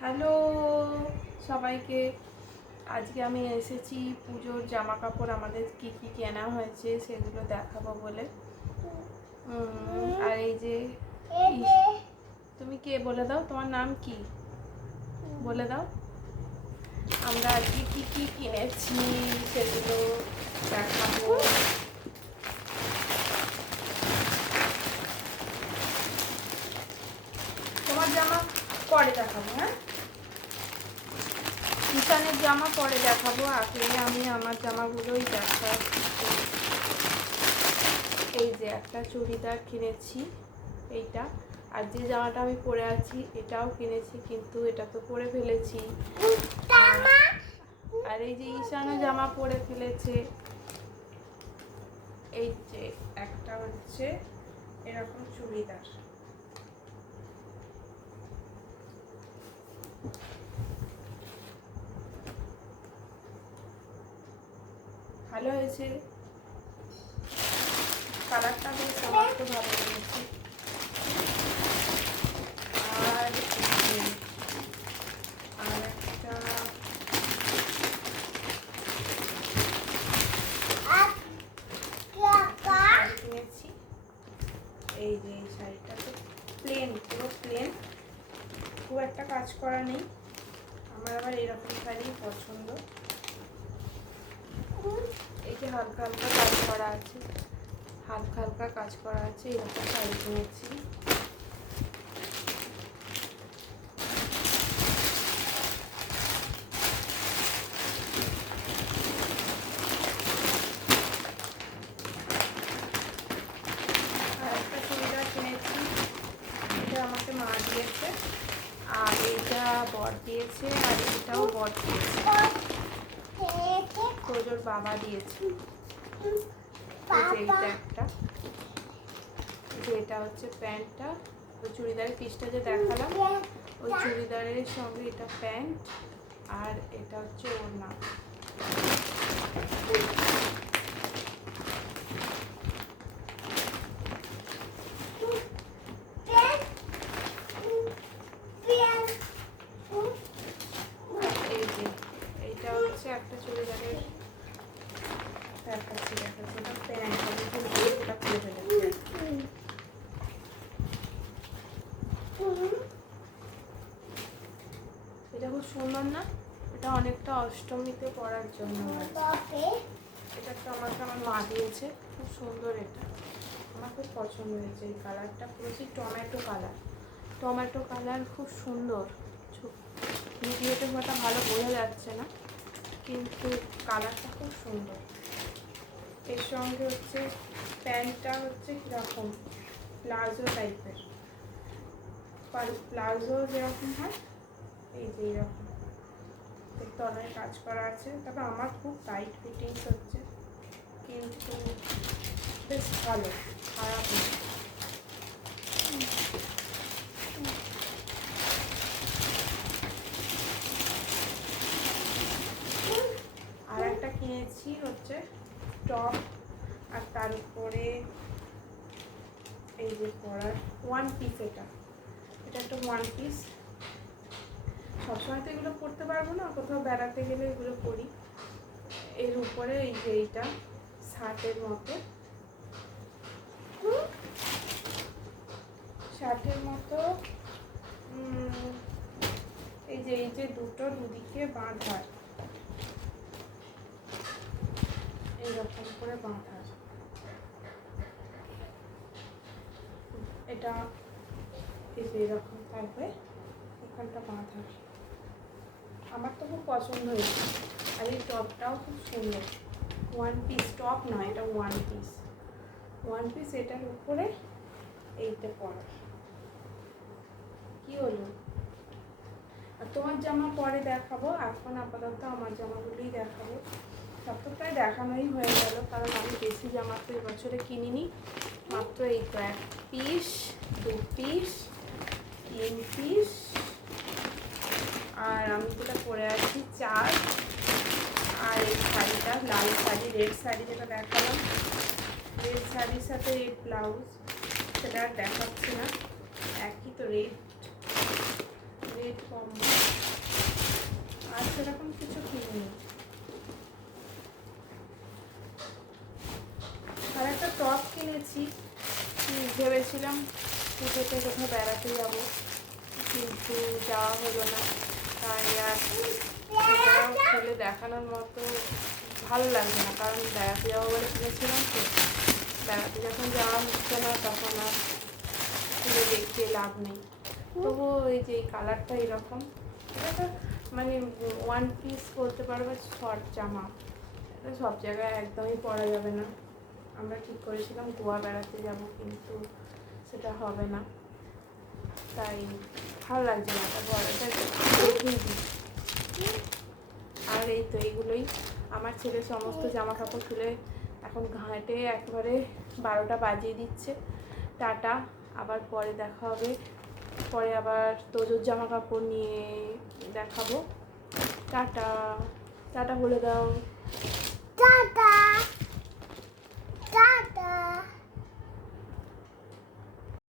Hello সবাইকে। আজকে আমি এসেছি পুজোর জামা কাপড় আমাদের কি কি কেনা হয়েছে সেগুলো দেখাবো বলে। আর এই যে তুমি কে বলে দাও, তোমার নাম কি বলে দাও। আমরা আজকে কি কি কিনেছি সেগুলো দেখাবো। তোমার জামা পরে দেখাবো, হ্যাঁ ঈশানের জামা পরে দেখাবো, আগে আমি আমার জামাগুলোই দেখাবো। এই যে একটা চুড়িদার কিনেছি এইটা, আর যে জামাটা আমি পরে আছি এটাও কিনেছি, কিন্তু এটা তো পরে ফেলেছি। আর এই যে ঈশানও জামা পরে ফেলেছে। এই যে একটা হচ্ছে এরকম চুড়িদার, ভালো হয়েছে, কালারটা বেশ আমার তো ভালো লেগেছে। আর আর একটা শাড়ি কিনেছি। এই যে এই শাড়িটা তো প্লেন, পুরো প্লেন, খুব একটা কাজ করা নেই। আমার আবার এরকম শাড়ি পছন্দ। এই যে হালকা হালকা কাজ করা আছে, হালকা হালকা কাজ করা আছে, এরকম শাড়ি কিনেছি। আর একটা চুড়িদার কিনেছি, এটা আমাকে মা দিয়েছে, আর এটা বর দিয়েছে, আর এটাও বর দিয়েছে, তোজোর বাবা দিয়েছে। এইটা একটা, এটা হচ্ছে প্যান্টটা, ওই চুড়িদারের পিসটা যে দেখালাম ওই চুড়িদারের সঙ্গে এটা প্যান্ট, আর এটা হচ্ছে ওড়না। এই যে এইটা হচ্ছে একটা চুড়িদারের দেখাচ্ছি, ওটা প্যান্ট, ওটা খুলে ফেলেছি। এটা খুব সুন্দর না? এটা অনেকটা অষ্টমীতে পরার জন্য। এটা তো আমাকে আমার মা দিয়েছে, খুব সুন্দর, এটা আমার খুব পছন্দ হয়েছে। এই কালারটা পুরো টমেটো কালার, টমেটো কালার, খুব সুন্দর। ভিডিওতে ওটা ভালো বোঝা যাচ্ছে না, কিন্তু কালারটা খুব সুন্দর। এর সঙ্গে হচ্ছে প্যান্টটা হচ্ছে কীরকম প্লাজো টাইপের, প্লাজো যেরকম হয় এই যে এইরকম দেখতে অনেক কাজ করা আছে। তবে আমার খুব টাইট ফিটিংস হচ্ছে, কিন্তু বেশ ভালো, খারাপ না। আর একটা কিনেছি হচ্ছে টপ, আর তার উপরে এই যে পরার ওয়ান পিস, এটা একটা ওয়ান পিস। সবসময় তো এগুলো পরতে পারবো না, কোথাও বেড়াতে গেলে এগুলো পরি। এর উপরে এই যে এইটা শার্টের মতো, এই যে দুটো দুদিকে বাঁধা, এইরকম করে বাঁধা, এটা এই যে এরকম থাকবে, এখানটা বাঁধা। আমার তো খুব পছন্দ হয়েছে। আর এই টপটাও খুব সুন্দর, ওয়ান পিস টপ নয়, এটা ওয়ান পিস, ওয়ান পিস। এটার উপরে এইটা পরা, কি হলো? আর তোমার জামা পরে দেখাবো, এখন আপাতত আমার জামাগুলোই দেখাবো। সব তো প্রায় দেখানোই হয়ে গেল, কারণ আমি বেশি জামা তো এবছরে কিনিনি, মাত্র এই তো এক পিস, দু পিস, তিন পিস, আর আমি যেটা পরে আছি চার। আর এই শাড়িটা লাল শাড়ি, রেড শাড়ি যেটা দেখালাম, রেড শাড়ির সাথে রেড ব্লাউজ, সেটা আর দেখাচ্ছি না, একই তো রেড রেড কম, আর সেরকম কিছু কিনিনি। আর একটা টপ কিনেছি, ভেবেছিলাম পুজোতে কোথাও বেড়াতে যাব, কিন্তু যাওয়া হলো না। তাই আর সেটা খুলে দেখানোর মতো ভালো লাগছে না, কারণ বেড়াতে যাবো বলে কিনেছিলাম তো, বেড়াতে যখন যাওয়া হচ্ছে না তখন আর খুলে দেখতে লাভ নেই। তবুও এই যে এই কালারটা এরকম, এটা তো মানে ওয়ান পিস বলতে পারবে, শর্ট জামা, এটা সব জায়গায় একদমই পরা যাবে না। আমরা ঠিক করেছিলাম গোয়া বেড়াতে যাব, কিন্তু সেটা হবে না, তাই ভালো লাগছে না, এটা বড়টা দেখিয়ে দিই। আর এই তো এইগুলোই আমার ছেলে সমস্ত জামা কাপড় তুলে এখন ঘাটে একবারে 12টা বাজিয়ে দিচ্ছে। টাটা, আবার পরে দেখা হবে, পরে আবার তোজোর জামা কাপড় নিয়ে দেখাবো। টাটা, টাটা বলে দাও।